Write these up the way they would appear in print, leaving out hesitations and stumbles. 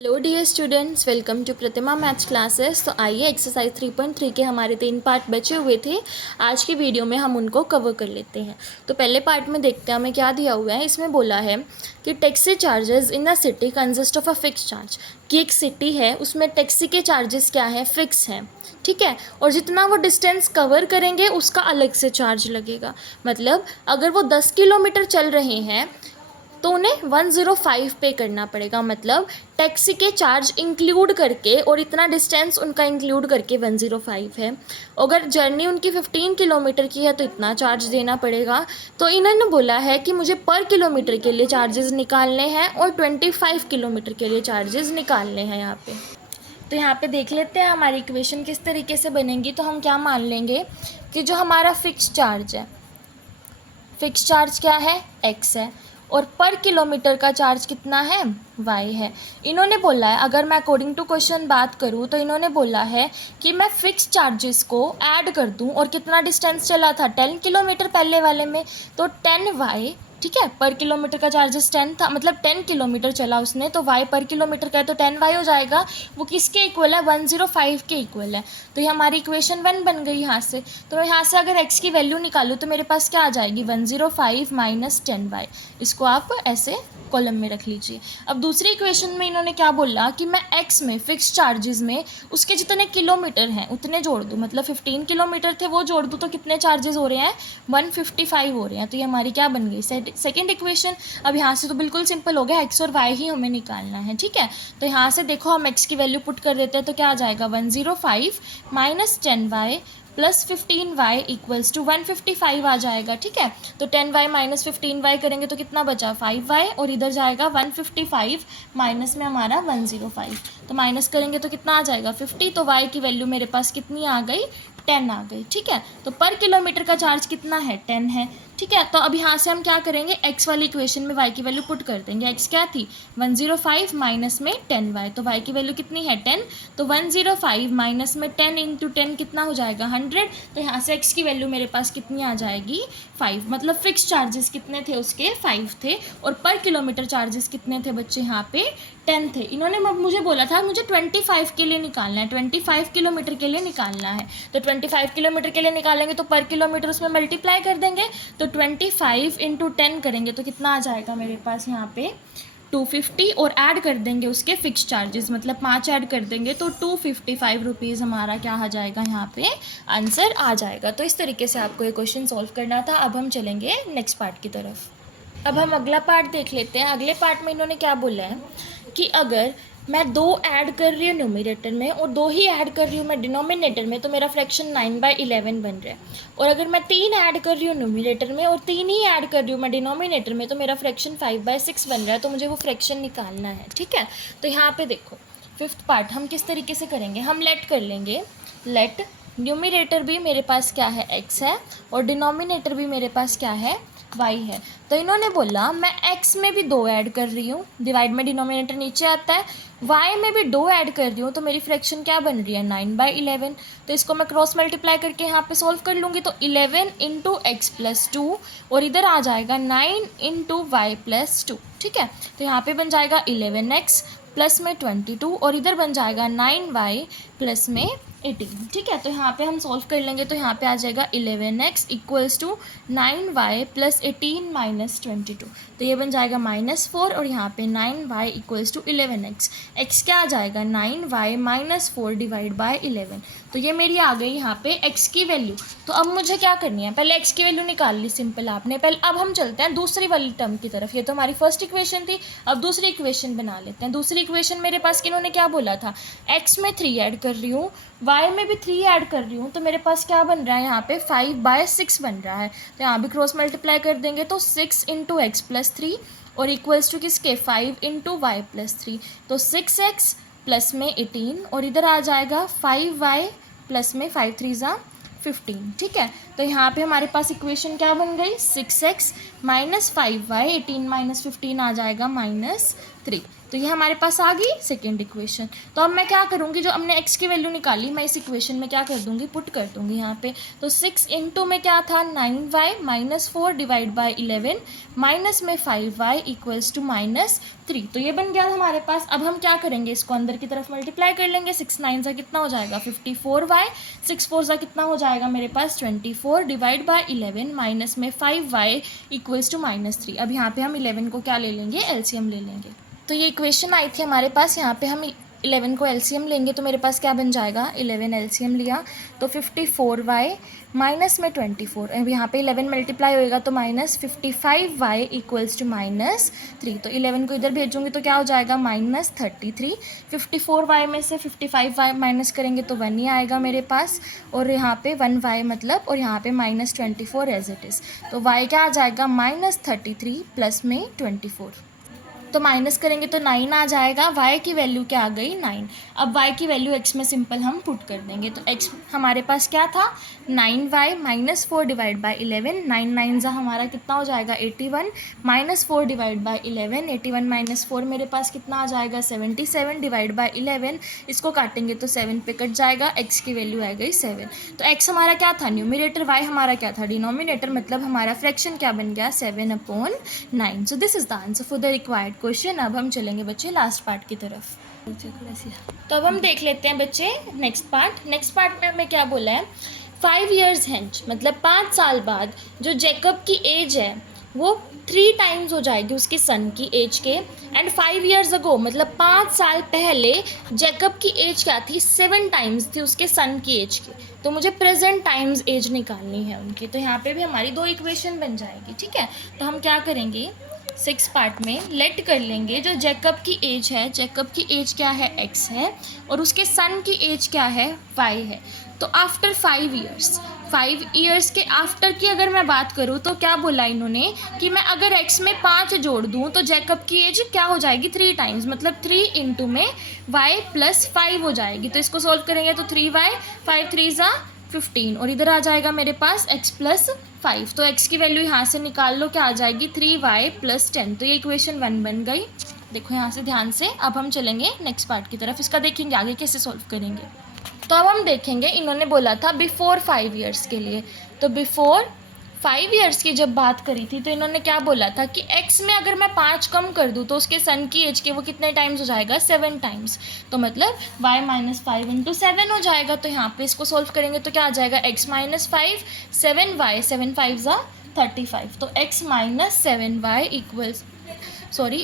Hello dear students, welcome to Pratima maths classes. तो आइए exercise 3.3 के हमारे 3 पार्ट बचे हुए थे। आज की वीडियो में हम उनको कवर कर लेते हैं। तो पहले पार्ट में देखते हैं हमें क्या दिया हुआ है। इसमें बोला है कि taxi charges in the city consist of a fix charge, कि एक सिटी है उसमें टैक्सी के चार्जेस क्या है, फिक्स हैं, ठीक है। और जितना वो डिस्टेंस कवर करेंगे उसका अलग से चार्ज लगेगा। मतलब अगर वो 10 किलोमीटर चल रहे हैं तो उन्हें 105 पे करना पड़ेगा। मतलब टैक्सी के चार्ज इंक्लूड करके और इतना डिस्टेंस उनका इंक्लूड करके 105 है। अगर जर्नी उनकी 15 किलोमीटर की है तो इतना चार्ज देना पड़ेगा। तो इन्होंने बोला है कि मुझे पर किलोमीटर के लिए चार्जेस निकालने हैं और 25 किलोमीटर के लिए चार्जेस निकालने हैं यहाँ पे। तो यहाँ पे देख लेते हैं हमारी इक्वेशन किस तरीके से बनेगी। तो हम क्या मान लेंगे कि जो हमारा फिक्स चार्ज है, फिक्स चार्ज क्या है, एक्स है, और पर किलोमीटर का चार्ज कितना है, वाई है। इन्होंने बोला है, अगर मैं अकॉर्डिंग टू क्वेश्चन बात करूँ तो इन्होंने बोला है कि मैं फ़िक्स चार्जेस को ऐड कर दूँ। और कितना डिस्टेंस चला था, 10 किलोमीटर पहले वाले में, तो 10 वाई, ठीक है। पर किलोमीटर का चार्जेस 10 था, मतलब 10 किलोमीटर चला उसने, तो वाई पर किलोमीटर का है तो 10 वाई हो जाएगा। वो किसके इक्वल है, 105 के इक्वल है। तो ये हमारी इक्वेशन 1 बन गई यहाँ से। तो यहाँ से अगर x की वैल्यू निकालूँ तो मेरे पास क्या आ जाएगी, 105 माइनस 10 वाई। इसको आप ऐसे कॉलम में रख लीजिए। अब दूसरी इक्वेशन में इन्होंने क्या बोला कि मैं x में फिक्स चार्जेस में उसके जितने किलोमीटर हैं उतने जोड़ दूँ। मतलब 15 किलोमीटर थे वो जोड़ दूँ तो कितने चार्जेस हो रहे हैं, 155 हो रहे हैं। तो ये हमारी क्या बन गई, सेकंड इक्वेशन। अब यहाँ से तो बिल्कुल सिंपल हो गया, x और y ही हमें निकालना है, ठीक है। तो यहाँ से देखो हम x की वैल्यू पुट कर देते हैं तो क्या आ जाएगा, 105 minus 10y plus 15y equals to 155 आ जाएगा, ठीक है। तो 10y माइनस 15y करेंगे तो कितना बचा, 5y, और इधर जाएगा 155 माइनस में हमारा 105, तो माइनस करेंगे तो कितना आ जाएगा, 50। तो y की वैल्यू मेरे पास कितनी आ गई, 10 आ गई, ठीक है। तो पर किलोमीटर का चार्ज कितना है, 10 है, ठीक है। तो अब यहाँ से हम क्या करेंगे, x वाली इक्वेशन में y की वैल्यू पुट कर देंगे। x क्या थी, 105 माइनस में 10y, तो y की वैल्यू कितनी है, 10। तो 105 माइनस में 10 इंटू 10 कितना हो जाएगा, 100। तो यहाँ से x की वैल्यू मेरे पास कितनी आ जाएगी, 5। मतलब फिक्स चार्जेस कितने थे उसके, 5 थे। और पर किलोमीटर चार्जेस कितने थे बच्चे, यहाँ पे 10 थे। इन्होंने मुझे बोला था मुझे 25 के लिए निकालना है, 25 किलोमीटर के लिए निकालना है। तो 25 किलोमीटर के लिए निकालेंगे तो पर किलोमीटर उसमें मल्टीप्लाई कर देंगे। तो 25 इंटू 10 करेंगे तो कितना आ जाएगा मेरे पास यहाँ पे 250, और ऐड कर देंगे उसके फिक्स चार्जेस, मतलब 5 ऐड कर देंगे तो 255 रुपीज़ हमारा क्या आ जाएगा, यहाँ पे आंसर आ जाएगा। तो इस तरीके से आपको ये क्वेश्चन सॉल्व करना था। अब हम चलेंगे नेक्स्ट पार्ट की तरफ। अब हम अगला पार्ट देख लेते हैं। अगले पार्ट में इन्होंने क्या बोला है कि अगर मैं 2 ऐड कर रही हूँ न्यूमरेटर में और 2 ही ऐड कर रही हूँ मैं डिनोमिनेटर में, तो मेरा फ्रैक्शन 9/11 बन रहा है। और अगर मैं 3 ऐड कर रही हूँ न्यूमरेटर में और 3 ही ऐड कर रही हूँ मैं डिनोमिनेटर में, तो मेरा फ्रैक्शन 5/6 बन रहा है। तो मुझे वो फ्रैक्शन निकालना है, ठीक है। तो यहाँ पे देखो फिफ्थ पार्ट हम किस तरीके से करेंगे, हम लेट कर लेंगे। लेट न्यूमरेटर भी मेरे पास क्या है, x है, और डिनोमिनेटर भी मेरे पास क्या है, y है। तो इन्होंने बोला मैं x में भी 2 ऐड कर रही हूँ, डिवाइड में डिनोमिनेटर नीचे आता है, y में भी 2 ऐड कर रही हूँ, तो मेरी फ्रैक्शन क्या बन रही है, 9/11। तो इसको मैं क्रॉस मल्टीप्लाई करके यहाँ पे सॉल्व कर लूँगी। तो 11 इंटू एक्स प्लस 2, और इधर आ जाएगा 9 इंटू वाई प्लस 2, ठीक है। तो यहाँ पे बन जाएगा 11x प्लस में 22, और इधर बन जाएगा 9y प्लस में 18, ठीक है। तो यहाँ पे हम सॉल्व कर लेंगे तो यहाँ पे आ जाएगा 11x equals to 9y plus 18 minus 22, तो ये बन जाएगा -4, और यहाँ पे 9y equals to 11x। x क्या आ जाएगा, 9y माइनस 4 डिवाइड बाय 11। तो ये मेरी आ गई यहाँ पे x की वैल्यू। तो अब मुझे क्या करनी है, पहले x की वैल्यू निकाल ली सिंपल आपने पहले। अब हम चलते हैं दूसरी वाली टर्म की तरफ। ये तो हमारी फर्स्ट इक्वेशन थी, अब दूसरी इक्वेशन बना लेते हैं। दूसरी इक्वेशन मेरे पास किन्होंने क्या बोला था, x में 3 ऐड कर रही हूँ, y में भी 3 ऐड कर रही हूँ, तो मेरे पास क्या बन रहा है यहाँ पे 5/6 बन रहा है। तो यहाँ भी क्रॉस मल्टीप्लाई कर देंगे तो 6 इंटू एक्स प्लस 3, और इक्वल्स टू किसके, 5 इंटू वाई प्लस 3। तो 6x प्लस में 18, और इधर आ जाएगा 5y प्लस में 5 3 ज़ा 15, ठीक है। तो यहाँ पे हमारे पास इक्वेशन क्या बन गई, 6x माइनस 5y, 18 माइनस 15 आ जाएगा 3। तो ये हमारे पास आ गई सेकेंड इक्वेशन। तो अब मैं क्या करूँगी, जो हमने x की वैल्यू निकाली मैं इस इक्वेशन में क्या कर दूँगी, पुट कर दूँगी यहाँ पे। तो 6 इंटू में क्या था 9y minus 4 divide by 11 minus में 5y इक्वल्स टू -3। तो ये बन गया हमारे पास। अब हम क्या करेंगे, इसको अंदर की तरफ मल्टीप्लाई कर लेंगे। 6 9 सा कितना हो जाएगा 54y, 6 4 सा कितना हो जाएगा मेरे पास 24 डिवाइड बाई 11 माइनस में 5y इक्वल्स टू -3। अब यहाँ पे हम 11 को क्या ले लेंगे, एलसीएम ले लेंगे। तो ये इक्वेशन आई थी हमारे पास, यहाँ पे हम 11 को एलसीएम लेंगे तो मेरे पास क्या बन जाएगा, 11 एलसीएम लिया तो 54y माइनस में 24, अब यहाँ पे 11 मल्टीप्लाई होएगा तो -55y इक्वल्स टू -3। तो 11 को इधर भेजूँगी तो क्या हो जाएगा -33। 54y में से 55y माइनस करेंगे तो 1 ही आएगा मेरे पास, और यहाँ पे 1y मतलब, और यहाँ पे -24 एज इट इज़। तो y क्या आ जाएगा -33 प्लस में 24। तो माइनस करेंगे तो 9 आ जाएगा। y की वैल्यू क्या आ गई 9। अब y की वैल्यू x में सिंपल हम पुट कर देंगे। तो x हमारे पास क्या था 9y माइनस 4 डिवाइड बाई 11, 9 9 जा हमारा कितना हो जाएगा 81 माइनस 4 डिवाइड बाई 11, 81 माइनस 4 मेरे पास कितना आ जाएगा 77 डिवाइड बाई 11, इसको काटेंगे तो 7 पे कट जाएगा, x की वैल्यू आ गई 7। तो x हमारा क्या था न्यूमिनेटर, y हमारा क्या था डिनोमिनेटर, मतलब हमारा फ्रैक्शन क्या बन गया 7/9। So this is the answer for the required question. अब हम चलेंगे बच्चे लास्ट पार्ट की तरफ। तो अब हम देख लेते हैं बच्चे नेक्स्ट पार्ट। नेक्स्ट पार्ट में हमें क्या बोला है, 5 years हेंच मतलब 5 साल बाद जो जैकब की एज है वो 3 टाइम्स हो जाएगी उसके सन की एज के। एंड 5 years अगो मतलब 5 साल पहले जैकब की एज क्या थी 7 टाइम्स थी उसके सन की एज की। तो मुझे प्रेजेंट टाइम्स एज निकालनी है उनकी। तो यहाँ पे भी हमारी 2 इक्वेशन बन जाएगी, ठीक है। तो हम क्या करेंगे 6 पार्ट में लेट कर लेंगे, जो जैकब की एज है, जैकब की एज क्या है x है और उसके सन की एज क्या है y है। तो आफ्टर 5 years के आफ्टर की अगर मैं बात करूँ तो क्या बोला इन्होंने कि मैं अगर x में 5 जोड़ दूँ तो जैकब की एज क्या हो जाएगी 3 टाइम्स, मतलब 3 इंटू में y प्लस 5 हो जाएगी। तो इसको सॉल्व करेंगे तो 3y 5 3 ज़ा 15, और इधर आ जाएगा मेरे पास x प्लस 5। तो x की वैल्यू यहाँ से निकाल लो, क्या आ जाएगी 3y प्लस 10। तो ये इक्वेशन 1 बन गई। देखो यहाँ से ध्यान से। अब हम चलेंगे नेक्स्ट पार्ट की तरफ, इसका देखेंगे आगे कैसे सॉल्व करेंगे। तो अब हम देखेंगे, इन्होंने बोला था बिफोर 5 years के लिए। तो बिफोर 5 years की जब बात करी थी तो इन्होंने क्या बोला था कि x में अगर मैं 5 कम कर दूँ तो उसके सन की एज के वो कितने टाइम्स हो जाएगा 7 टाइम्स। तो मतलब y माइनस 5 इंटू 7 हो जाएगा। तो यहाँ पे इसको सॉल्व करेंगे तो क्या आ जाएगा x माइनस 5 7y 7 5 ज़ा 35। तो x minus 7y equals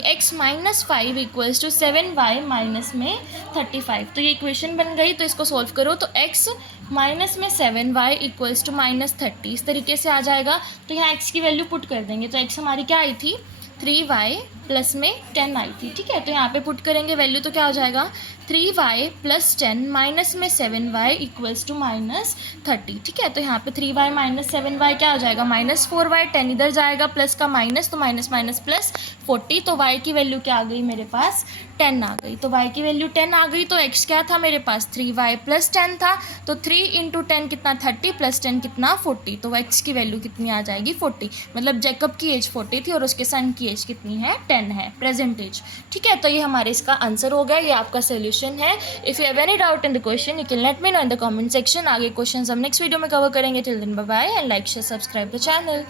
x minus 5 equals to 7y minus में 35। तो ये इक्वेशन बन गई। तो इसको सॉल्व करो तो x माइनस में 7y इक्वल्स टू -30 इस तरीके से आ जाएगा। तो यहाँ x की वैल्यू पुट कर देंगे। तो x हमारी क्या आई थी 3y प्लस में 10 आई थी, ठीक है। तो यहाँ पे पुट करेंगे वैल्यू तो क्या हो जाएगा 3y प्लस 10 माइनस में 7y इक्वल्स टू -30, ठीक है। तो यहाँ पे 3y माइनस 7y क्या हो जाएगा -4y, 10 इधर जाएगा प्लस का माइनस, तो माइनस माइनस प्लस 40। तो y की वैल्यू क्या आ गई मेरे पास 10 आ गई। तो y की वैल्यू 10 आ गई। तो x क्या था मेरे पास 3y प्लस 10 था। तो 3 इंटू 10 कितना 30 प्लस 10 कितना 40। तो x की वैल्यू कितनी आ जाएगी 40। मतलब जैकब की एज 40 थी और उसके सन की एज कितनी है 10 है, प्रेजेंट एज, ठीक है। तो ये हमारे इसका आंसर हो गया, ये आपका सोल्यूशन है। If you have any doubt in the question you can let me know in the comment section. आगे क्वेश्चन हम नेक्स्ट वीडियो में कवर करेंगे। Till then bye bye and like share subscribe the channel.